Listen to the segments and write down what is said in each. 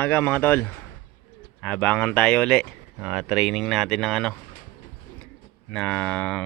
umaga mga tol. Abangan tayo uli. Training natin ng ng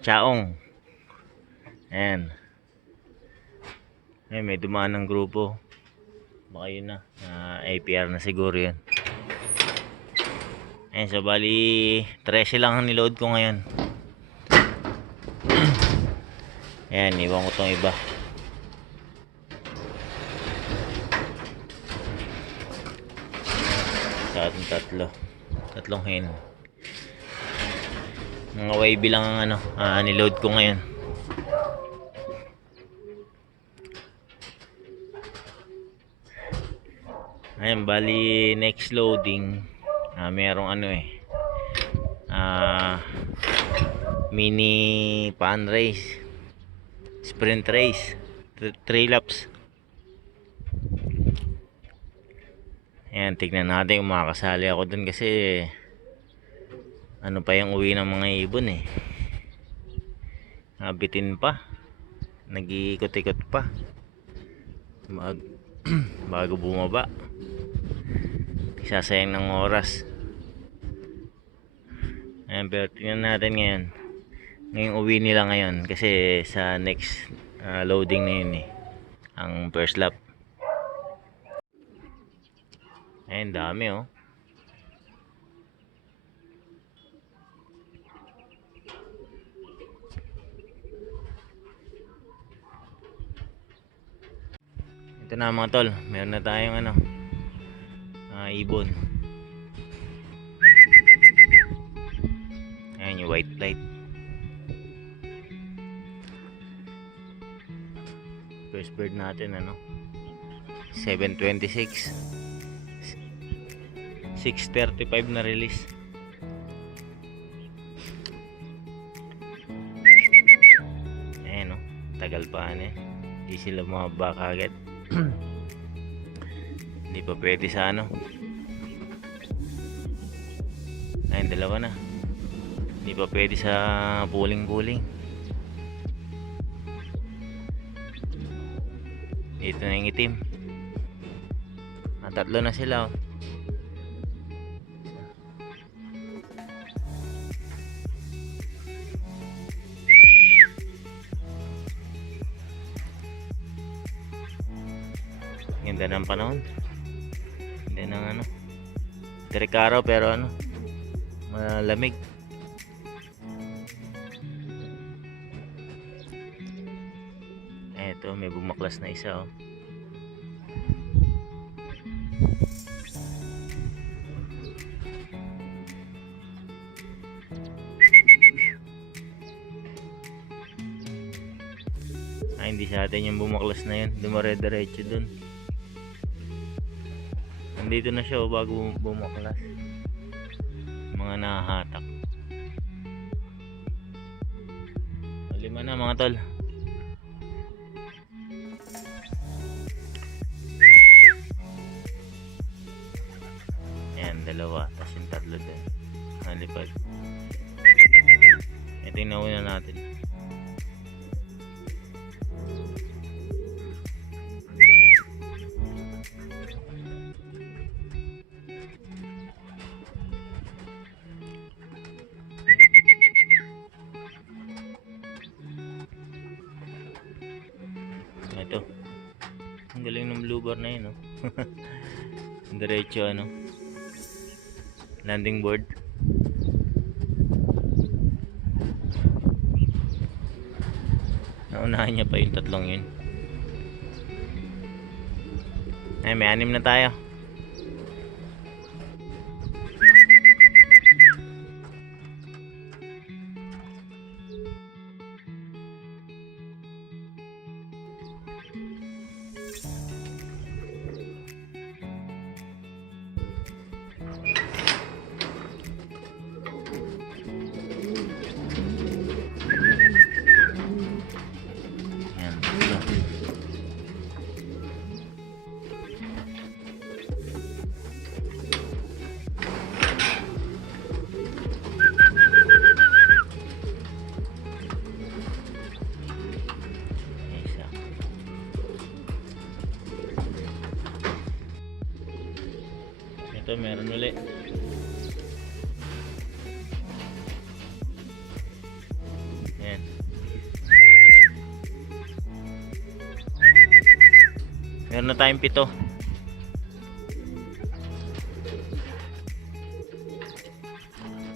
chaong. Ayan. May dumaan ng grupo. Baka yun na. APR na siguro yun. Ayan, so bali 13 lang ang niload ko ngayon. Ayan, iwan ko tong iba. Sa ating tatlong hen. Mga wavy lang ang niload ko ngayon. Ayan, bali next loading merong mini pan race, sprint race, 3 laps. Ayan, tignan natin kung makakasali ako dun kasi pa yung uwi ng mga ibon bitin pa, nag-iikot-ikot pa bago bumaba. Sasayang ng oras. Ayan, pero tingnan natin ngayong uwi nila ngayon kasi sa next loading na yun ang first lap. Ayan, dami ito na mga tol, meron na tayong ibon. Ayan yung white light. First bird natin 7:26, 6:35 na release. Ayan tagal pa hindi sila mababa agad. Hindi pa pwede sa ayun, dalawa na. Hindi pa pwede sa puling. Ito na yung itim. Tatlo na sila Ganda ng panahon. Hindi ng direk araw pero malamig. Eto, may bumaklas na isa hindi sa atin yung bumaklas na yun, dumare-diretso dun. Nandito na siya bago bumaklas. Mga nahahatak. 5 na mga tol. Ayan, 2 tapos yung 3 din nalipad. Ito yung nauna natin. Ito, ang galing ng blue bar na yun diretso landing board. Naunahan niya pa yung tatlong yun. Ay, may 6 na tayo. Ito, meron ulit. Ayan. Meron na tayong 7.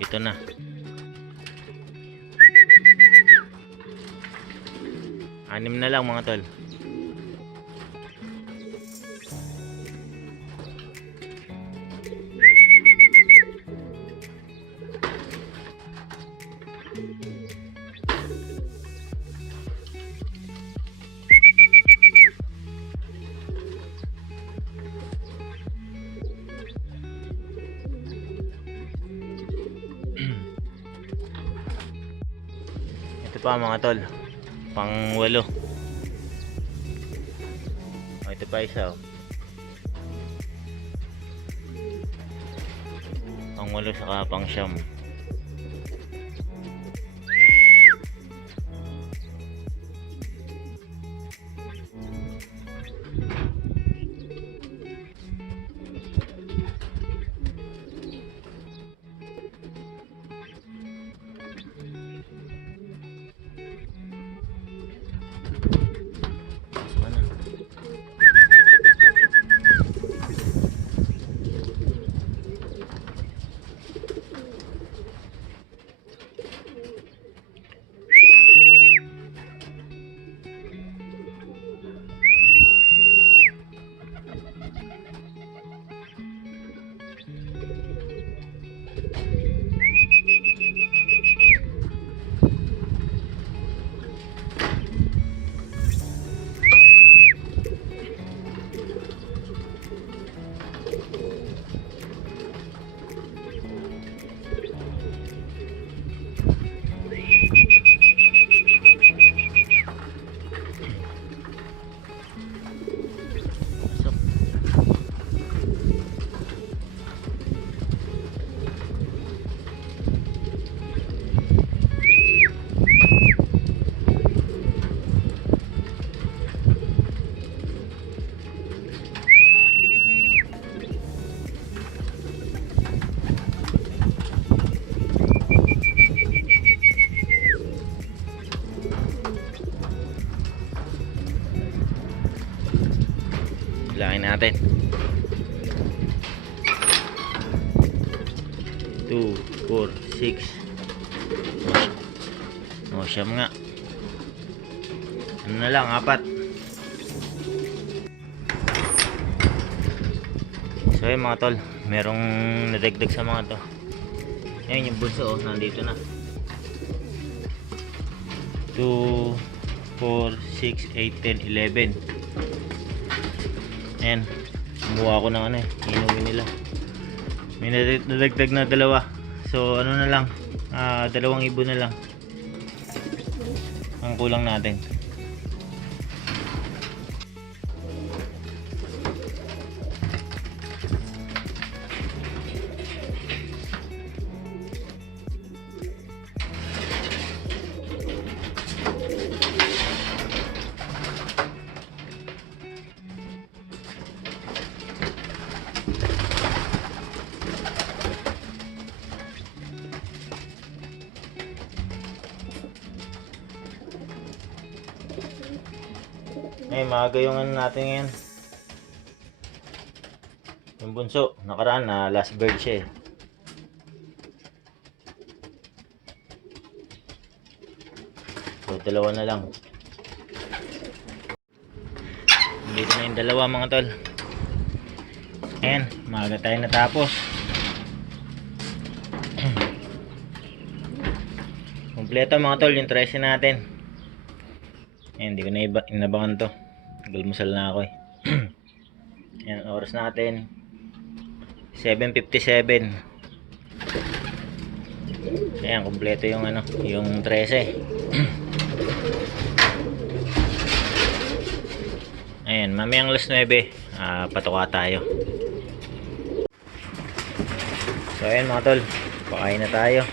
Ito na. Anim na lang mga tol. Ito pa mga tol, pang 8. Oh, ito pa isa, oh. Pang 8 saka pang 9. Bilangin natin. 2, 4, 6. Oh, siyam nga. Ano na lang, 4. So yun mga tol, merong nadagdag sa mga to. Ayan yung bunso, oh, nandito na. 2, 4, 6, 8, 10, 11. Ayan, kumuha ko ng ano, inuwi nila. May nadagdag na 2. So ano na lang, 2,000 na lang ang kulang natin. Maaga yung ano natin ngayon. Yung bunso, nakaraan na last bird siya eh. So 2 na lang. Dito na yung 2 mga tol. Ayan, maaga tayo natapos. Kompleto mga tol yung 13 natin. Ayan, hindi ko na inabangan to. Galmusal na ako eh. Ayan, oras natin 7:57. Ayan, kompleto yung ano, yung 13. Ayan, mamayang alas 9, patuka tayo. So ayan mga tol, pakain na tayo.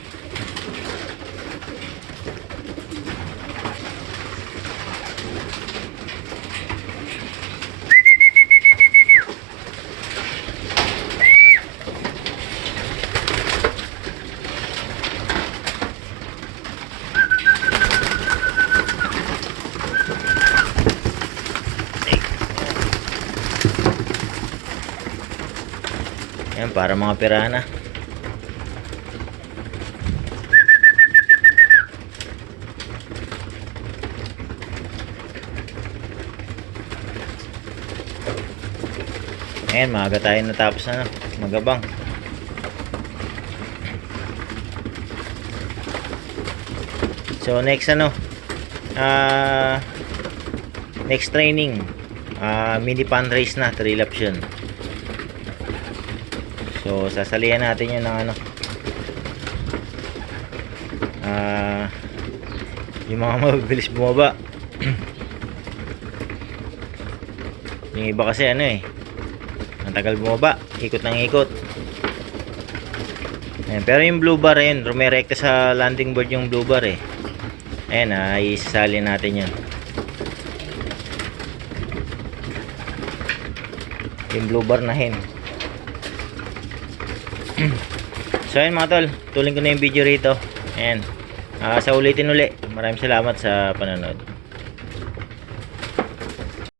Yan, para mga pirana. Ayan, maaga tayo natapos na, magabang. So next next training, mini pan race na, 3 laps yun. So sasalihan natin yun ng yung mga mabilis bumaba. Yung iba kasi ang tagal bumaba, ikot ng ikot. Ayan, pero yung blue bar yun, rumirekta sa landing board yung blue bar Ayan, isasali natin yun. Yung blue bar na hin. So ayan mga tol, tuloy ko na yung video rito. Ayan, sa ulitin uli, maraming salamat sa panonood.